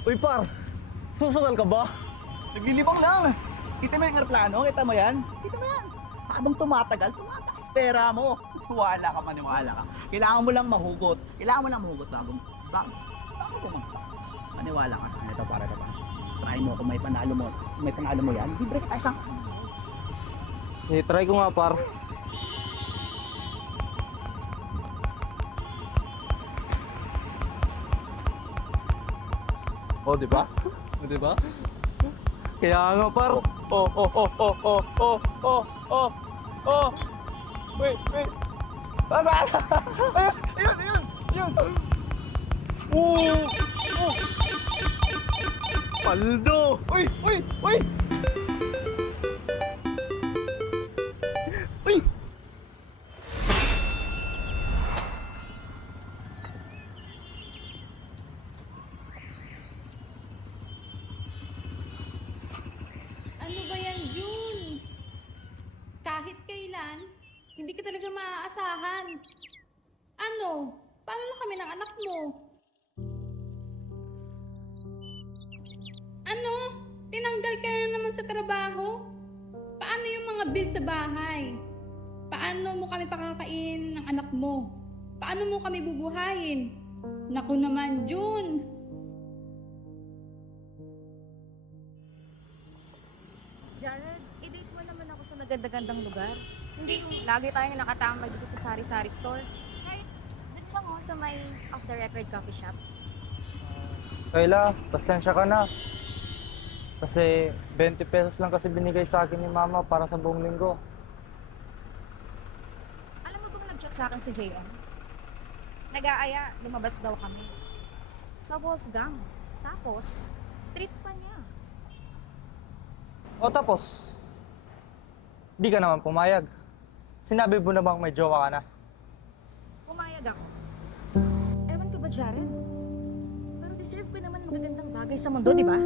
Uy par, susugal ka ba? Naglilibang lang. Kita mo yung aeroplano? Kita mo yan? Kita mo yan? Habang tumataas pera mo. Wala ka, maniwala ka. Kailangan mo lang mahugot. Kailangan mo lang mahugot bago bumagsak. Maniwala ka sa akin. Ito para ito pa. Try mo kung may panalo mo yan. Libre ka tayo sa... Eh, try ko nga par. Oh, di ba? Oh, di ba? Kaya nga par. Oh. Wait. Baba! Ayun. Oh! Paldo! Uy! Uy! Ano ba yan, June? Kahit kailan, hindi ka talaga maaasahan. Ano? Paano na kami ng anak mo? Ano? Tinanggal ka na naman sa trabaho? Paano yung mga bill sa bahay? Paano mo kami pakakain ng anak mo? Paano mo kami bubuhayin? Naku naman, June! Jared, i-date mo naman ako sa maganda-gandang lugar. Hindi yung lagi tayong nakatambay dito sa sari-sari store. Kahit dun lang ako sa may off-the-record coffee shop. Kayla, pasensya ka na. Kasi 20 pesos lang kasi binigay sa akin ni mama para sa buong linggo. Alam mo bang nag-chat sa akin si JM? Nag-aaya, lumabas daw kami. Sa Wolfgang. Tapos, treat pa niya. O tapos, di ka naman pumayag. Sinabi mo na bang may jowa ka na? Pumayag ako. Ewan ko ba, Jared? Pero deserve ko naman magagandang bagay sa mundo, di ba?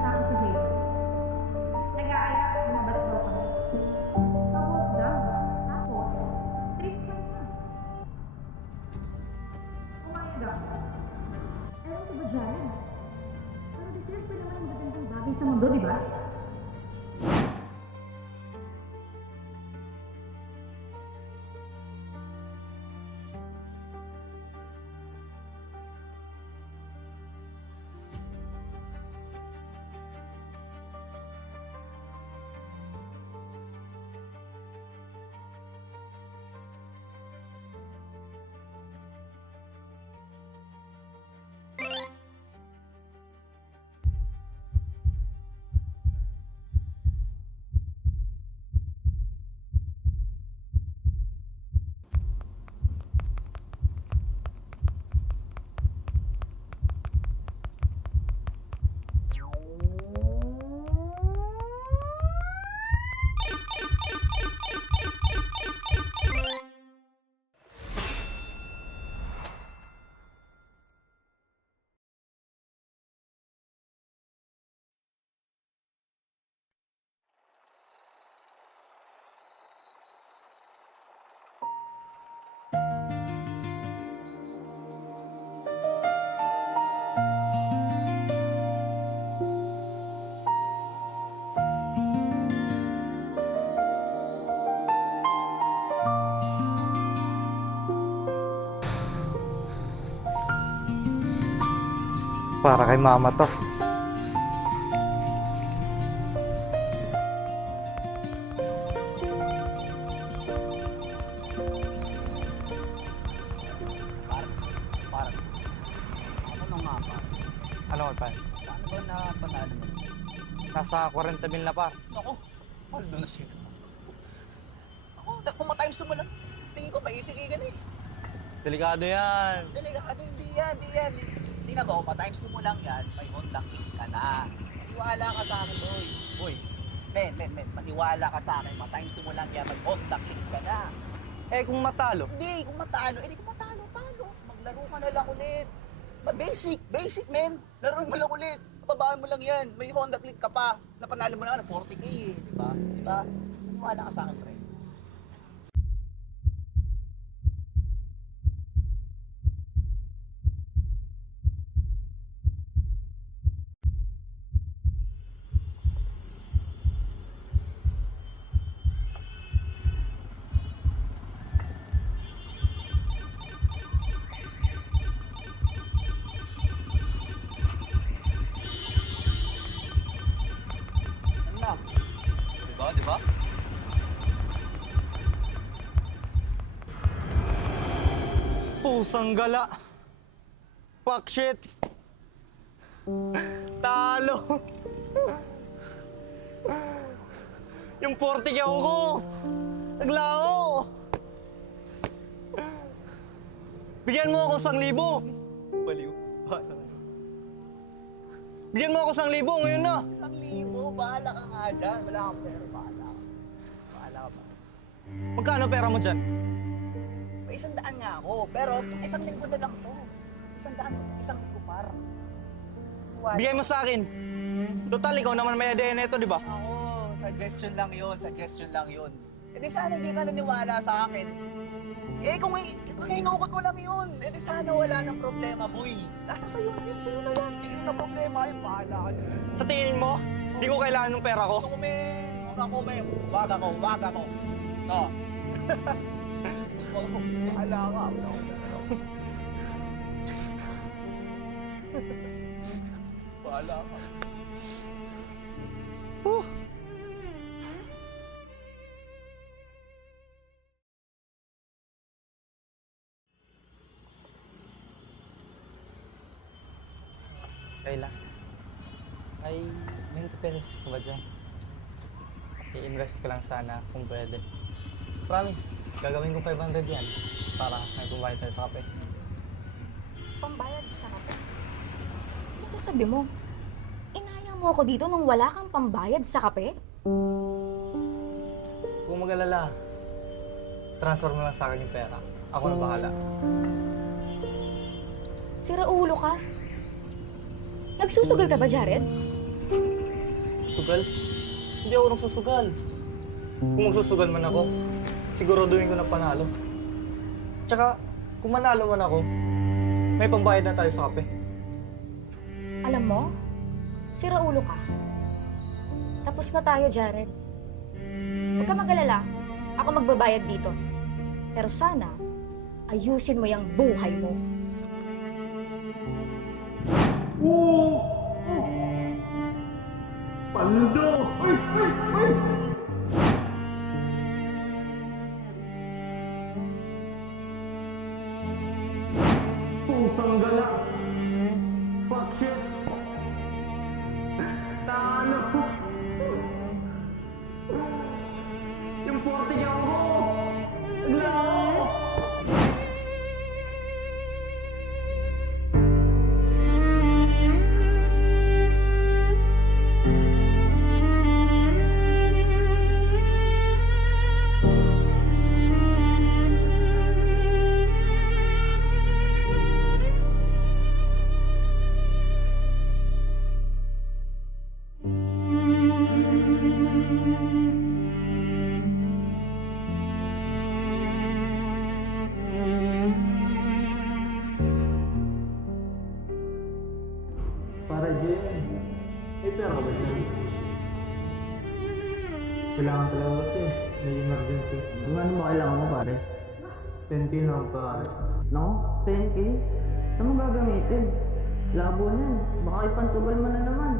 Sa akin si JM. Nag-aaya, lumabas daw kami. Sa Wolfgang. Tapos, treat pa niya. Pumayag ako. Ewan ko ba, Jared? Pero deserve ko naman magagandang bagay sa mundo, di ba? Para kay mama to. Ano nga pa? Ano ka pa? Paano ba na panalo mo? Nasa 40 mil na par. Ako, paldo na sila. Ako, kung ma-times 2 mo lang, tingin ko paitigi ka na eh. Delikado yan. Delikado, hindi yan, hindi yan. Tingnan mo, ma-times 2 mo lang yan, may Honda Click ka na. Maniwala ka sa akin, boy. Boy, men, maniwala ka sa akin, ma-times 2 mo lang yan, may Honda Click ka na. Eh kung matalo, Hindi, kung matalo, talo. Maglaro ka na lang ulit. Basic, men. Laruin mo lang ulit. Babaan mo lang yan. May Honda Click ka pa. Napanalo mo na ng 40K eh. Diba? Maniwala ka sa akin, pre. Ano na? Diba? pusang gala. Fuck shit. Talo. Yung 40 yaw ko. Naglao. Bigyan mo ako 1,000. Baliw. Bigyan mo ako 1,000 ngayon na. 1,000, bahala ka nga dyan. Wala kang pera, bahala ka. Bahala ka ba? Magkano pera mo dyan? May 100 nga ako, pero 1,000 na lang to. 100, 1,000 par. Bigay mo sa akin. Total, ikaw naman may idea nito, di ba? Ako, suggestion lang yun. E di sana hindi ka naniwala sa akin. Eh kung hinukot mo lang yun, eh di sana wala ng problema, boy. Nasa sa'yo na yan. Hindi na problema yun, bahala ka dyan. Sa tingin mo, hindi ko kailangan ng pera ko. Huwag ako. No. Bahala ka. Bahala ka. Kailan? Ay, 20 pesos ka ba dyan? I-invest ko lang sana kung pwede. Promise, gagawin ko 500 yan para may pumbayad tayo sa kape. Pambayad sa kape? Ano ka sabi mo? Inaya mo ako dito nung wala kang pambayad sa kape? Kung mag-alala, transfer mo lang sa akin yung pera. Ako na bahala. Sira ulo ka. Nagsusugal ka ba, Jared? Sugal? Hindi ako nagsusugal. Kung magsusugal man ako, siguraduhin ko na panalo. Tsaka, kung manalo man ako, may pambayad na tayo sa kape. Alam mo, sira ulo ka. Tapos na tayo, Jared. Huwag ka mag-alala. Ako magbabayad dito. Pero sana, ayusin mo yung buhay mo. Pando! Ay! Pusang gala! Fuck shit! Talo! Yung 40 yaw ko! Naglao! Para Jen, may pera ka ba dyan? Kailangan talaga kasi, may emergency. Ano ba kailangan mo, pare? 10K lang pare. Nako, 10K? Saan mo gagamitin? Labo na yan. Baka ipansugal mo na naman.